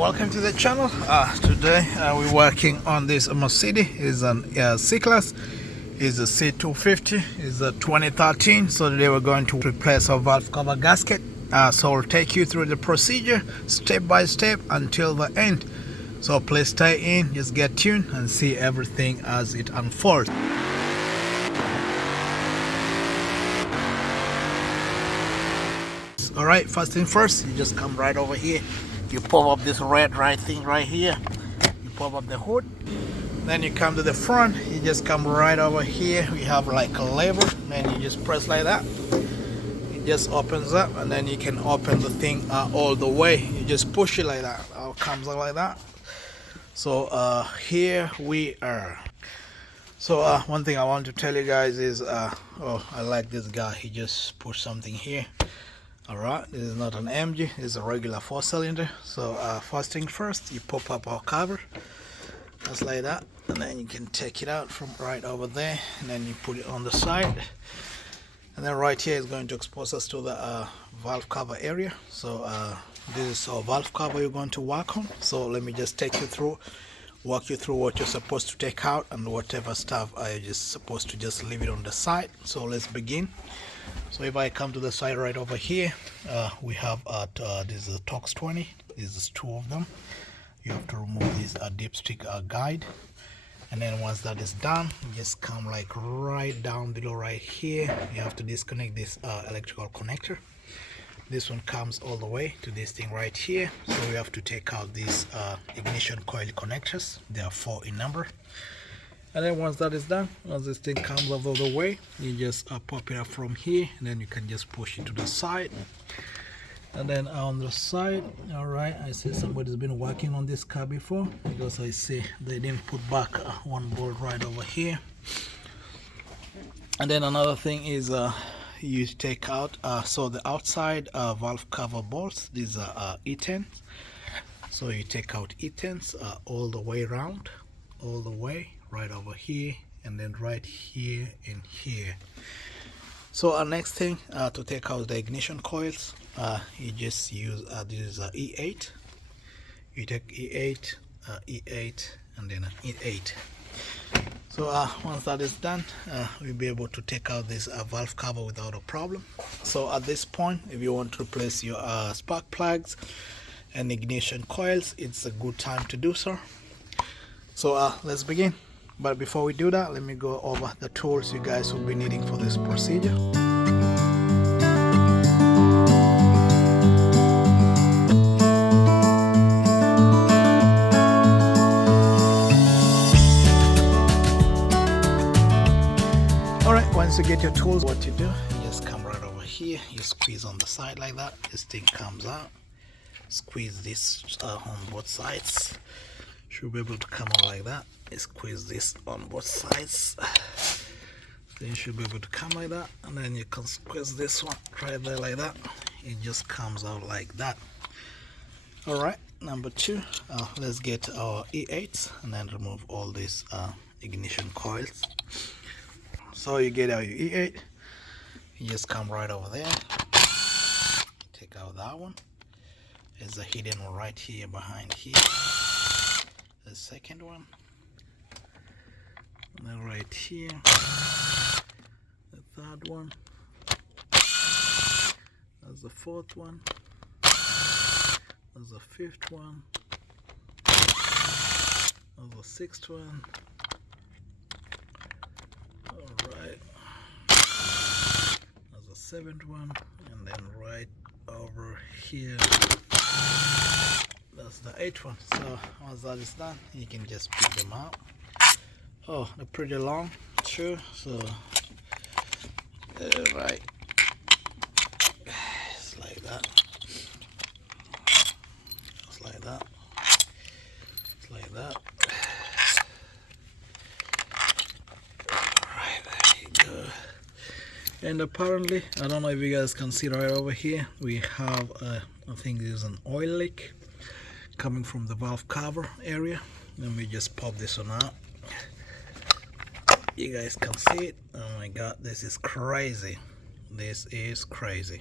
Welcome to the channel. Today we're working on this Mercedes. It's an C-Class. It's a C250. It's a 2013. So today we're going to replace our valve cover gasket. So I'll take you through the procedure step by step until the end. So please stay in, just get tuned and see everything as it unfolds. Alright, first thing first, you just come right over here. You pop up this red thing right here. You pop up the hood. Then you come to the front. You just come right over here. We have like a lever. Then you just press like that. It just opens up, and then you can open the thing all the way. You just push it like that. It comes out like that. So here we are. So one thing I want to tell you guys is, oh, I like this guy. He just pushed something here. Alright, this is not an MG, it's a regular 4-cylinder. So first thing first, you pop up our cover, just like that, and then you can take it out from right over there, and then you put it on the side, and then right here is going to expose us to the valve cover area. So this is our valve cover you're going to work on. So let me just walk you through what you're supposed to take out and whatever stuff you're just supposed to just leave it on the side. So let's begin. So if I come to the side right over here, we have this is a Tox 20. This is two of them. You have to remove this dipstick guide, and then once that is done, you just come like right down below right here. You have to disconnect this electrical connector. This one comes all the way to this thing right here. So we have to take out these ignition coil connectors. There are 4 in number. And then once that is done, once this thing comes out of the way, you just pop it up from here, and then you can just push it to the side. And then on the side, all right, I see somebody's been working on this car before, because I see they didn't put back one bolt right over here. And then another thing is you take out so the outside valve cover bolts. These are E10s. So you take out E10s all the way around, all the way right over here, and then right here and here. So our next thing to take out the ignition coils, you just use this is E8. You take E8, E8, and then an E8. So once that is done, we'll be able to take out this valve cover without a problem. So at this point, if you want to replace your spark plugs and ignition coils, it's a good time to do so. So let's begin. But before we do that, let me go over the tools you guys will be needing for this procedure. Alright, once you get your tools, what you do, you just come right over here, you squeeze on the side like that, this thing comes out, squeeze this on both sides, should be able to come out like that. Squeeze this on both sides, then you should be able to come like that, and then you can squeeze this one right there like that. It just comes out like that. Alright, number 2, let's get our E8s and then remove all these ignition coils. So you get out your E8, you just come right over there, take out that one. There's a hidden one right here behind here. The second one, and then right here, the third one, that's the fourth one, that's the fifth one, that's the sixth one. Alright, that's the seventh one, and then right over here, that's the 8th one. So once that is done, you can just pick them out. Oh, they're pretty long too. So right, just like that, just like that, just like that. Alright, there you go. And apparently, I don't know if you guys can see right over here, we have I think there's an oil leak coming from the valve cover area. Let me just pop this one out. You guys can see it. Oh my god, this is crazy. This is crazy.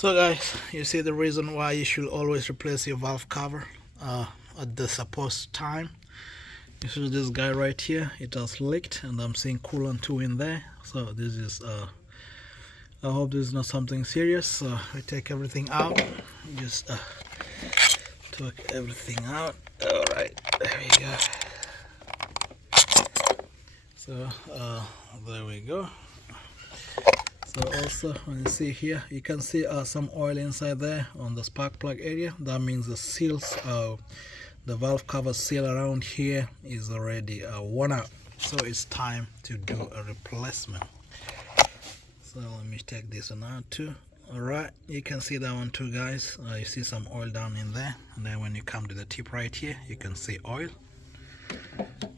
So guys, you see the reason why you should always replace your valve cover at the supposed time. You see this guy right here, it has leaked and I'm seeing coolant too in there. So this is I hope this is not something serious. So we take everything out, just took everything out. All right, there we go. So there we go. So also when you see here, you can see some oil inside there on the spark plug area. That means the seals, the valve cover seal around here is already worn out. So it's time to do a replacement. So let me take this one out too. Alright, you can see that one too guys. You see some oil down in there, and then when you come to the tip right here, you can see oil.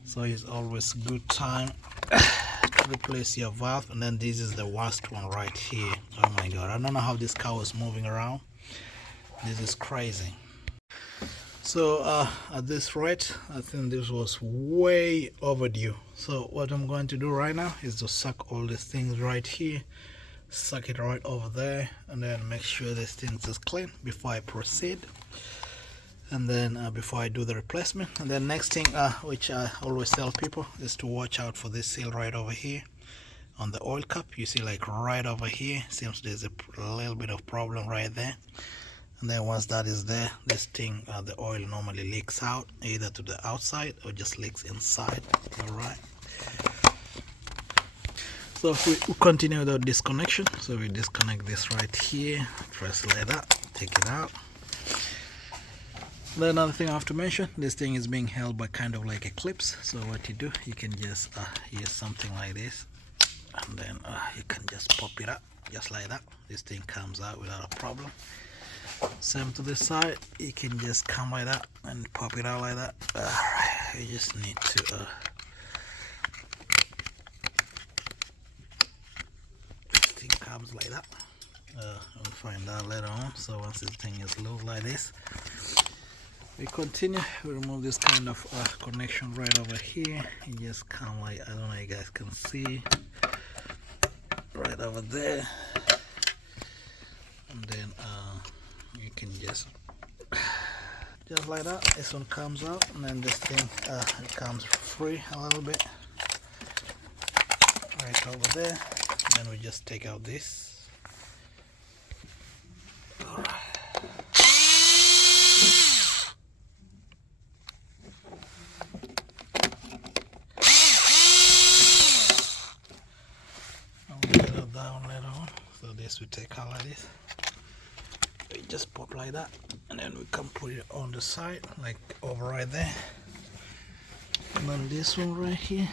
So it's always good time to replace your valve. And then this is the worst one right here. Oh my god, I don't know how this car was moving around. This is crazy. So at this rate, I think this was way overdue. So what I'm going to do right now is to suck all these things right here, suck it right over there, and then make sure this thing is clean before I proceed. And then before I do the replacement. And then next thing which I always tell people is to watch out for this seal right over here on the oil cup. You see, like right over here, seems there's a little bit of problem right there. And then once that is there, this thing, the oil normally leaks out either to the outside or just leaks inside. All right, so we continue with the disconnection. So we disconnect this right here, press like that, take it out. Then another thing I have to mention, this thing is being held by kind of like a clips. So what you do, you can just use something like this, and then you can just pop it up just like that. This thing comes out without a problem. Same to this side, you can just come like that and pop it out like that. Alright, you just need to this thing comes like that. I'll find out later on. So once this thing is loose like this, we continue. We remove this kind of connection right over here. You just come like, I don't know if you guys can see, right over there. And then you can just like that, this one comes out, and then this thing it comes free a little bit right over there. And then we just take out this. All right. So this we take out like this. We just pop like that, and then we can put it on the side, like over right there. And then this one right here,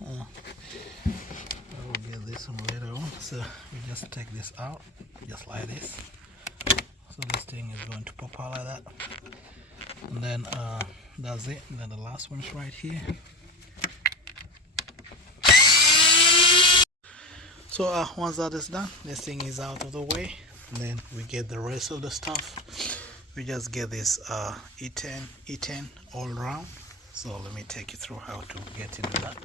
I will get this one later on. So we just take this out, just like this. So this thing is going to pop out like that. And then that's it. And then the last one is right here. So once that is done, this thing is out of the way. And then we get the rest of the stuff. We just get this E10 all around. So let me take you through how to get into that.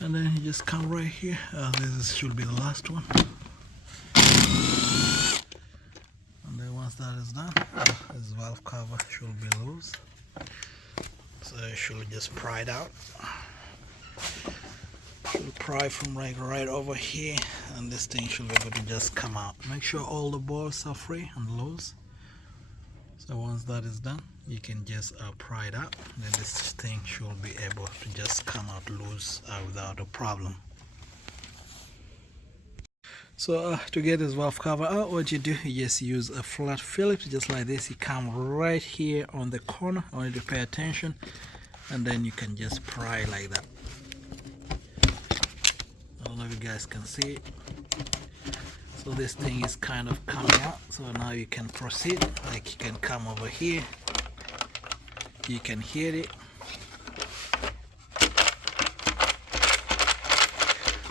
And then you just come right here. This should be the last one. And then once that is done, this valve cover should be loose. So you should just pry it out. Should pry from right over here, and this thing should be able to just come out. Make sure all the bolts are free and loose. So once that is done, you can just pry it out, then this thing should be able to just come out loose without a problem. So to get this valve cover out, what you do, you just use a flat Phillips, just like this. You come right here on the corner. I want you to pay attention, and then you can just pry like that. I don't know if you guys can see it. So this thing is kind of coming out, so now you can proceed. Like, you can come over here, you can hear it.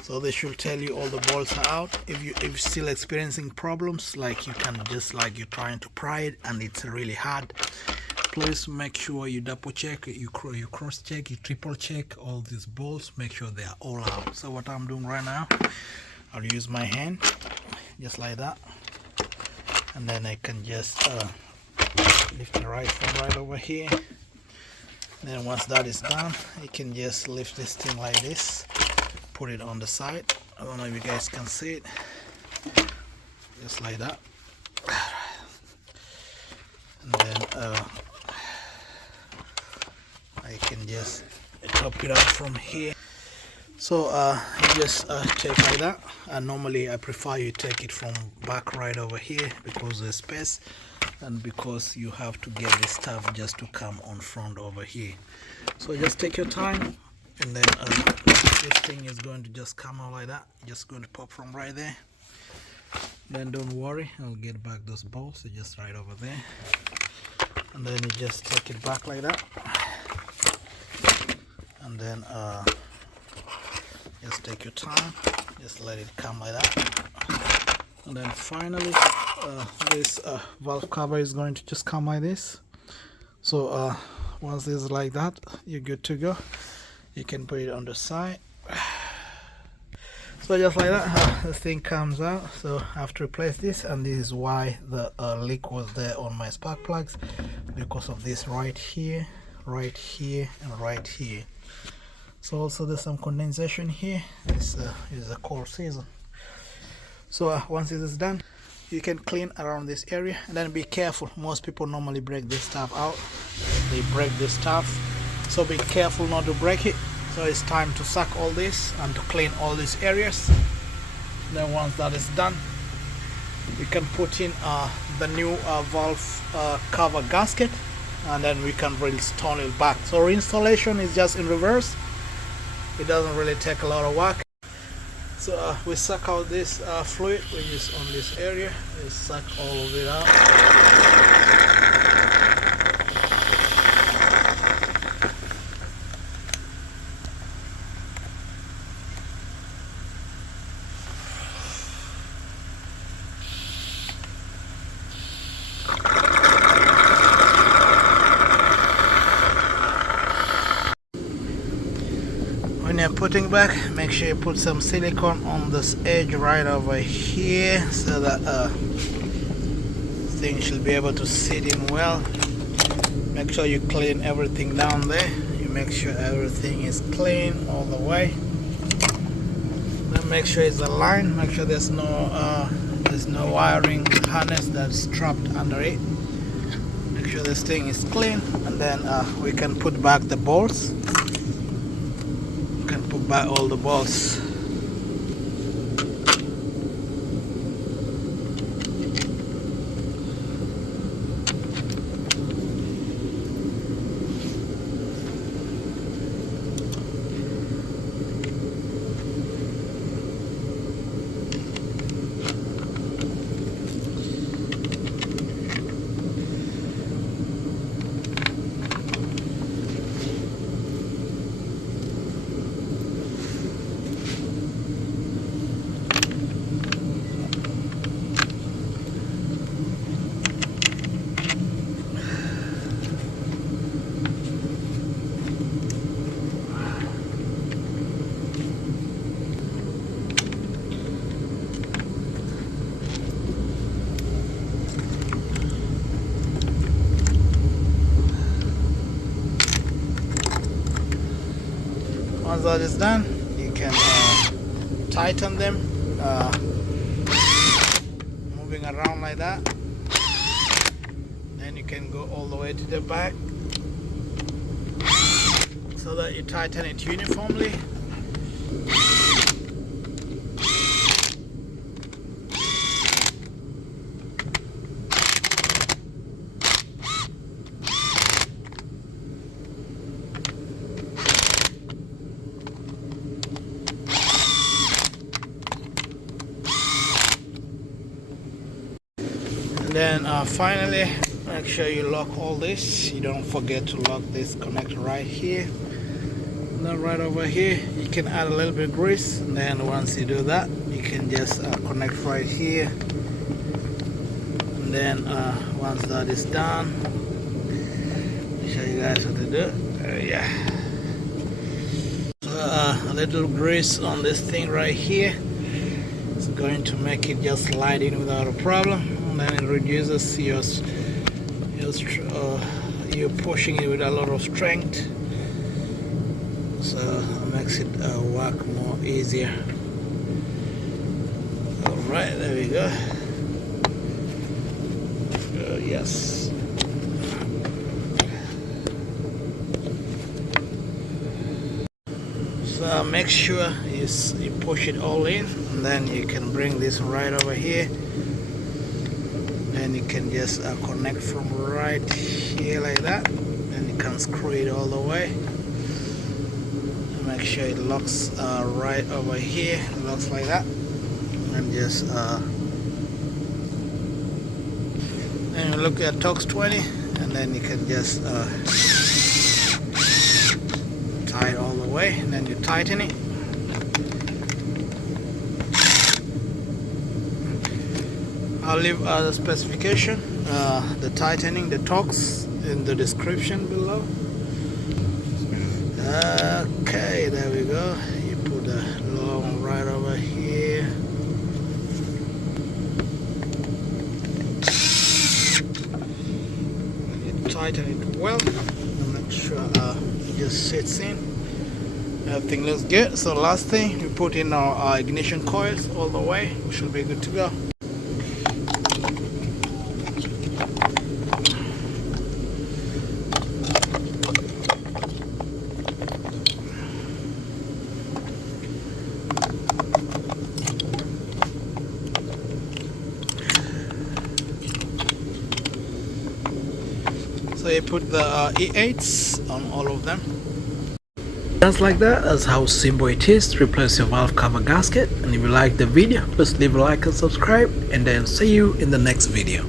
So this should tell you all the bolts are out. If you're still experiencing problems, like you can just, like, you're trying to pry it and it's really hard, please make sure you double check, you cross check, you triple check all these bolts, make sure they are all out. So what I'm doing right now, I'll use my hand just like that, and then I can just lift the right over here. Then once that is done, you can just lift this thing like this, put it on the side. I don't know if you guys can see it, just like that. And then I can just top it up from here. So you just take like that, and normally I prefer you take it from back right over here because there's space, and because you have to get this stuff just to come on front over here. So just take your time, and then this thing is going to just come out like that. Just going to pop from right there. Then don't worry, I'll get back those bolts. They're just right over there, and then you just take it back like that, and then just take your time, just let it come like that. And then finally this valve cover is going to just come like this. So once this is like that, you're good to go. You can put it on the side. So just like that, this thing comes out. So I have to replace this, and this is why the leak was there on my spark plugs, because of this right here, and right here. So also there's some condensation here. This is a cold season. So once this is done, you can clean around this area, and then be careful. Most people normally break this stuff out. They break this stuff, so be careful not to break it. So it's time to suck all this and to clean all these areas. Then once that is done, we can put in the new valve cover gasket, and then we can reinstall it back. So reinstallation is just in reverse. It doesn't really take a lot of work. So we suck out this fluid, which is on this area. We suck all of it out. When you're putting back, make sure you put some silicone on this edge right over here, so that thing should be able to sit in well. Make sure you clean everything down there. You make sure everything is clean all the way. Then make sure it's aligned. Make sure there's no wiring harness that's trapped under it. Make sure this thing is clean, and then we can put back the bolts. Put back all the bolts. Once that is done, you can tighten them, moving around like that. Then you can go all the way to the back so that you tighten it uniformly. And then finally, make sure you lock all this. You don't forget to lock this connector right here. And then right over here, you can add a little bit of grease. And then once you do that, you can just connect right here. And then once that is done, I'll show you guys how to do it. Yeah. So a little grease on this thing right here. It's going to make it just slide in without a problem. And then it reduces you're pushing it with a lot of strength, so it makes it work more easier. Alright, there we go. Yes. So make sure you push it all in, and then you can bring this right over here. And you can just connect from right here like that, and you can screw it all the way. Make sure it locks right over here. It locks like that, and just and you look at Torx 20, and then you can just tie it all the way, and then you tighten it. I'll leave the specification, the tightening, the Torx in the description below. Okay, there we go. You put the long right over here. You tighten it well and make sure it just sits in. Everything looks good. So last thing, we put in our ignition coils all the way. We should be good to go. So you put the E8s on all of them. Just like that, that's how simple it is to replace your valve cover gasket. And if you like the video, please leave a like and subscribe, and then see you in the next video.